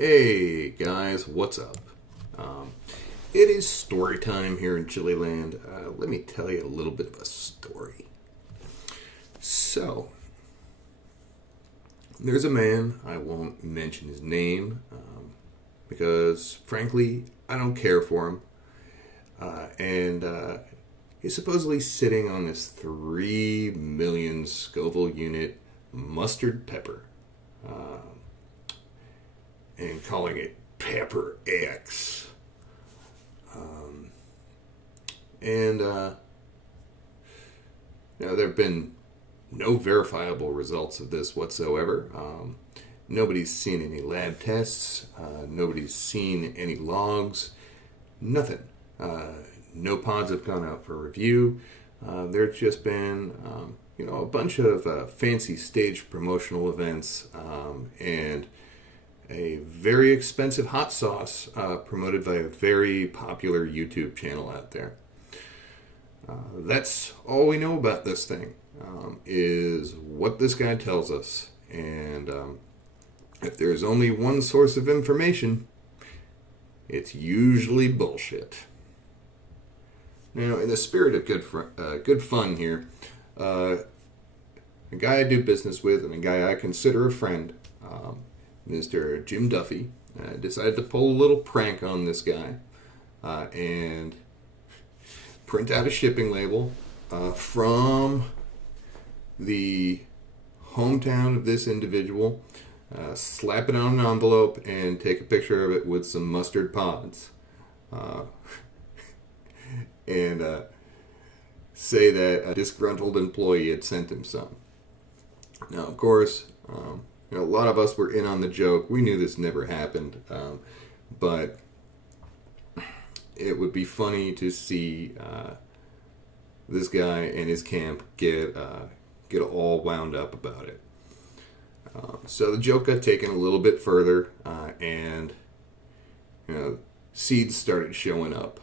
Hey guys, what's up? Um, it is story time here in Chile land. Let me tell you a little bit of a story. So, there's a man, I won't mention his name because, frankly, I don't care for him. And he's supposedly sitting on this 3 million Scoville unit mustard pepper. And calling it Pepper X. And there have been no verifiable results of this whatsoever. Nobody's seen any lab tests. Nobody's seen any logs. Nothing. No pods have gone out for review. There's just been, a bunch of fancy staged promotional events and a very expensive hot sauce promoted by a very popular YouTube channel out there. That's all we know about this thing, is what this guy tells us. And if there's only one source of information, it's usually bullshit. Now, in the spirit of good fun here, a guy I do business with and a guy I consider a friend, Mr. Jim Duffy, decided to pull a little prank on this guy and print out a shipping label from the hometown of this individual, slap it on an envelope, and take a picture of it with some mustard pods. And say that a disgruntled employee had sent him some. Now, of course, a lot of us were in on the joke. We knew this never happened, but it would be funny to see this guy and his camp get all wound up about it. So the joke got taken a little bit further, and seeds started showing up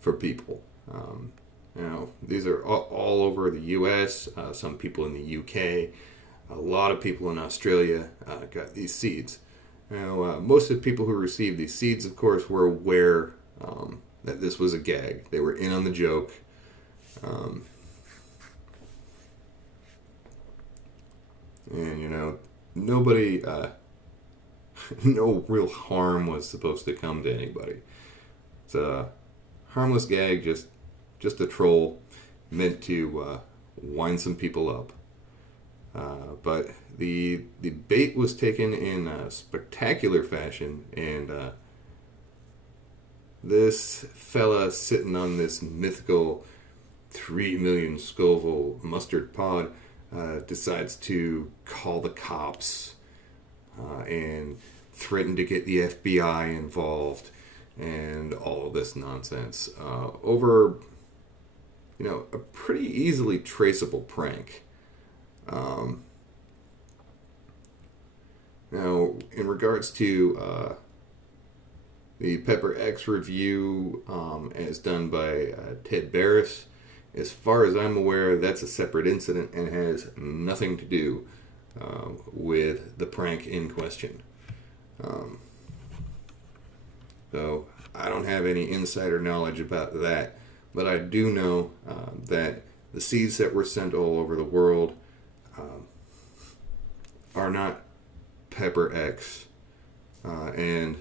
for people. These are all over the U.S., some people in the U.K., a lot of people in Australia got these seeds. Now, most of the people who received these seeds, of course, were aware that this was a gag. They were in on the joke. Nobody, no real harm was supposed to come to anybody. It's a harmless gag, just a troll meant to wind some people up. But the bait was taken in a spectacular fashion, and this fella sitting on this mythical 3 million Scoville mustard pod decides to call the cops and threaten to get the FBI involved and all of this nonsense over a pretty easily traceable prank. Now, in regards to the Pepper X review as done by Ted Barris, as far as I'm aware, that's a separate incident and has nothing to do with the prank in question. So I don't have any insider knowledge about that. But I do know that the seeds that were sent all over the world are not Pepper X. And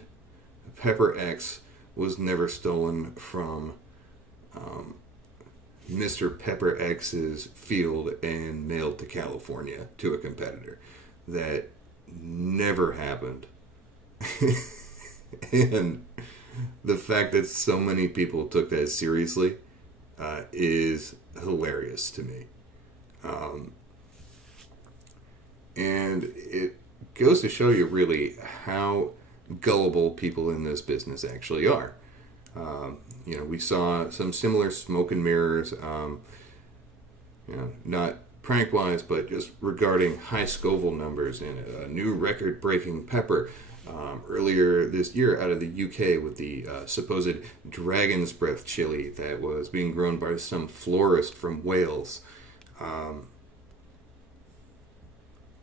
Pepper X was never stolen from Mr. Pepper X's field and mailed to California to a competitor. That never happened. And the fact that so many people took that seriously is hilarious to me. And it goes to show you really how gullible people in this business actually are. We saw some similar smoke and mirrors, not prank-wise, but just regarding high Scoville numbers and a new record-breaking pepper. Earlier this year out of the UK with the supposed dragon's breath chili that was being grown by some florist from Wales.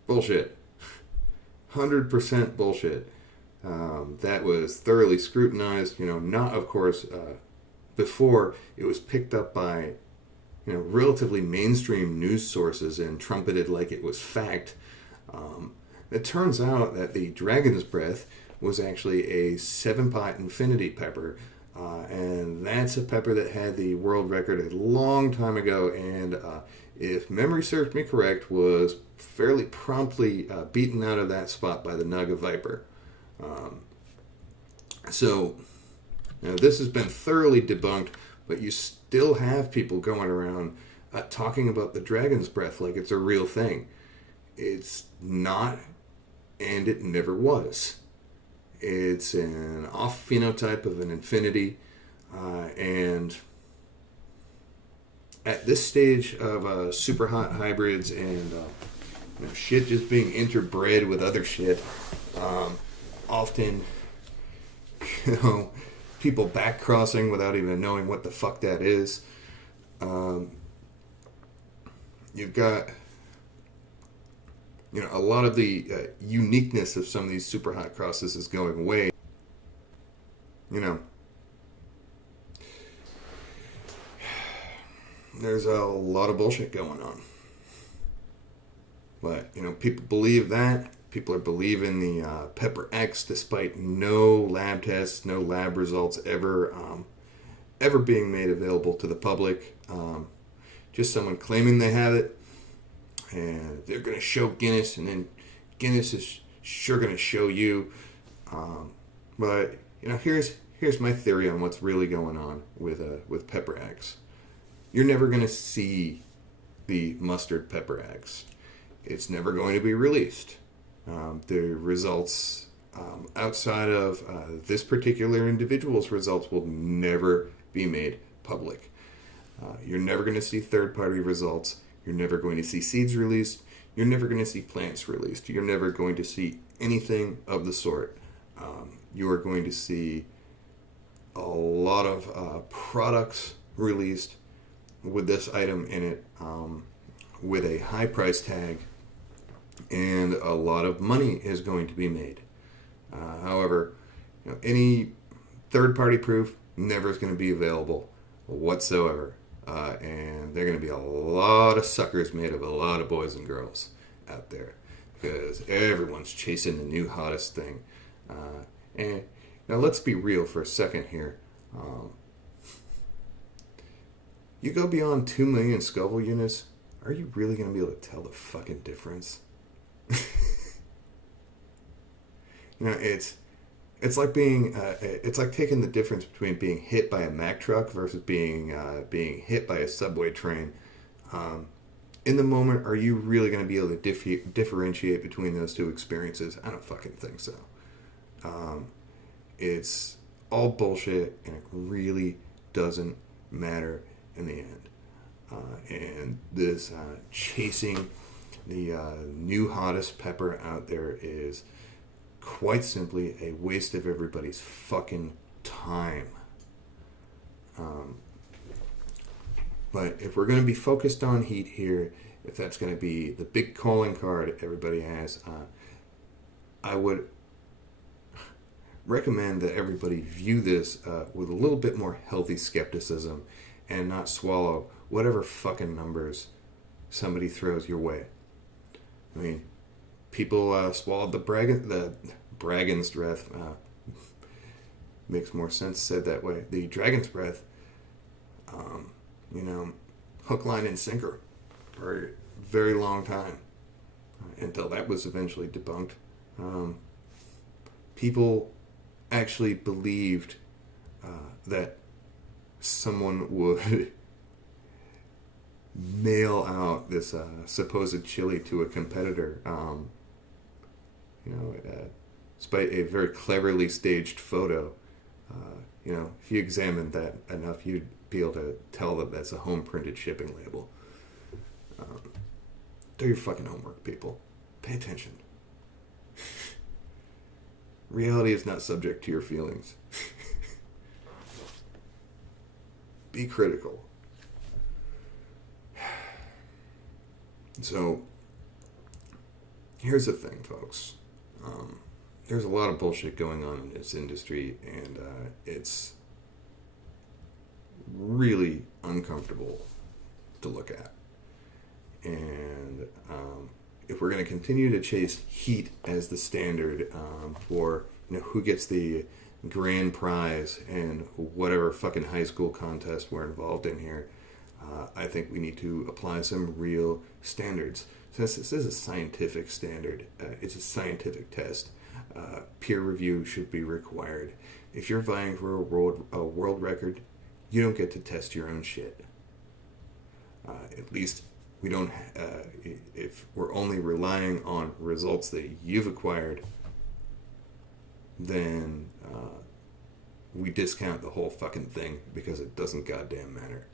Bullshit. 100% bullshit. That was thoroughly scrutinized. Not of course before it was picked up by relatively mainstream news sources and trumpeted like it was fact. It turns out that the dragon's breath was actually a 7-pot infinity pepper, and that's a pepper that had the world record a long time ago, and if memory serves me correct, was fairly promptly beaten out of that spot by the Naga Viper. So this has been thoroughly debunked, but you still have people going around talking about the dragon's breath like it's a real thing. It's not, and it never was. It's an off phenotype of an infinity, and at this stage of super hot hybrids and shit just being interbred with other shit, often people back crossing without even knowing what the fuck that is. You've got a lot of the uniqueness of some of these super hot crosses is going away. There's a lot of bullshit going on. But, people believe that. People are believing the Pepper X despite no lab tests, no lab results ever being made available to the public. Just someone claiming they have it. And they're going to show Guinness, and then Guinness is sure going to show you. But here's my theory on what's really going on with Pepper X. You're never going to see the mustard Pepper X. It's never going to be released. The results outside of this particular individual's results will never be made public. You're never going to see third-party results. You're never going to see seeds released. You're never going to see plants released. You're never going to see anything of the sort. You are going to see a lot of products released with this item in it, with a high price tag, and a lot of money is going to be made. However, any third-party proof never is going to be available whatsoever. And there are going to be a lot of suckers made of a lot of boys and girls out there, because everyone's chasing the new hottest thing. And now let's be real for a second here. You go beyond 2 million Scoville units, are you really going to be able to tell the fucking difference? It's like it's like taking the difference between being hit by a Mack truck versus being hit by a subway train. In the moment, are you really going to be able to differentiate between those two experiences? I don't fucking think so. It's all bullshit, and it really doesn't matter in the end. And this chasing the new hottest pepper out there is quite simply a waste of everybody's fucking time. But if we're going to be focused on heat here, if that's going to be the big calling card everybody has, I would recommend that everybody view this with a little bit more healthy skepticism and not swallow whatever fucking numbers somebody throws your way. I mean, people swallowed the Dragon's breath. Makes more sense said that way. The Dragon's breath, hook, line, and sinker for a very long time until that was eventually debunked. People actually believed that someone would mail out this supposed chili to a competitor. Despite a very cleverly staged photo. If you examined that enough, you'd be able to tell that that's a home printed shipping label. Do your fucking homework, people. Pay attention. Reality is not subject to your feelings. Be critical. So, here's the thing, folks. There's a lot of bullshit going on in this industry, and it's really uncomfortable to look at. And if we're going to continue to chase heat as the standard for who gets the grand prize and whatever fucking high school contest we're involved in here, I think we need to apply some real standards. Since this is a scientific standard, it's a scientific test. Peer review should be required. If you're vying for a world record, you don't get to test your own shit. At least we don't. If we're only relying on results that you've acquired, then we discount the whole fucking thing because it doesn't goddamn matter.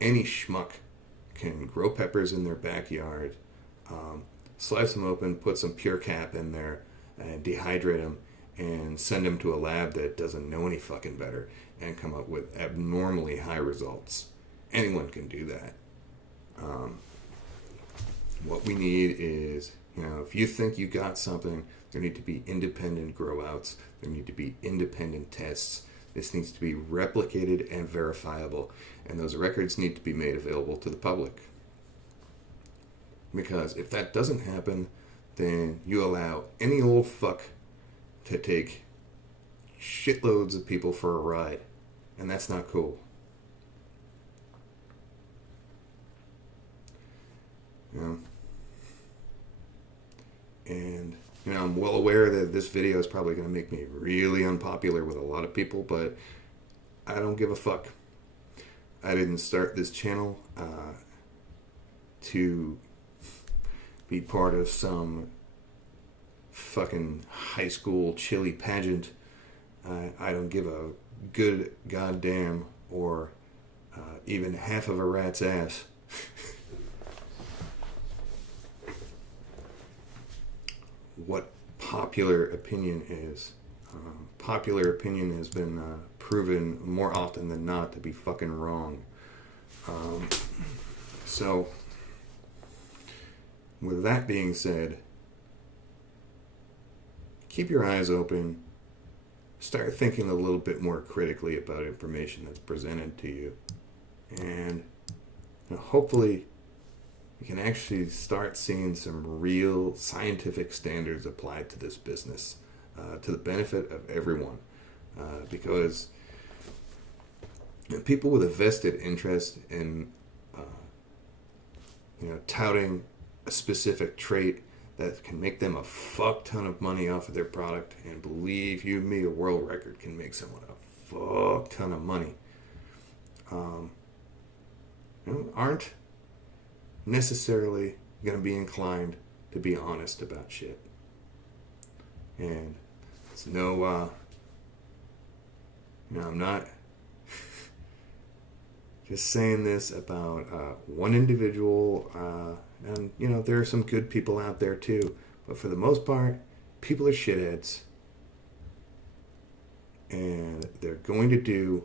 Any schmuck can grow peppers in their backyard, slice them open, put some pure cap in there, and dehydrate them, and send them to a lab that doesn't know any fucking better, and come up with abnormally high results. Anyone can do that. What we need is, if you think you got something, there need to be independent grow outs. There need to be independent tests. This needs to be replicated and verifiable. And those records need to be made available to the public. Because if that doesn't happen, then you allow any old fuck to take shitloads of people for a ride. And that's not cool. And I'm well aware that this video is probably going to make me really unpopular with a lot of people, but I don't give a fuck. I didn't start this channel to be part of some fucking high school Chile pageant. I don't give a good goddamn or even half of a rat's ass what popular opinion is. Popular opinion has been proven more often than not to be fucking wrong. So, with that being said, keep your eyes open. Start thinking a little bit more critically about information that's presented to you. And hopefully you can actually start seeing some real scientific standards applied to this business, to the benefit of everyone. Because people with a vested interest in touting a specific trait that can make them a fuck ton of money off of their product, and believe you me, a world record can make someone a fuck ton of money, aren't necessarily going to be inclined to be honest about shit. And it's I'm not just saying this about one individual, and there are some good people out there too, but for the most part, people are shitheads, and they're going to do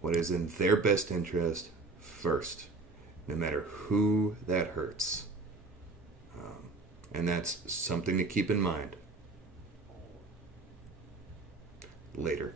what is in their best interest first, no matter who that hurts. And that's something to keep in mind. Later.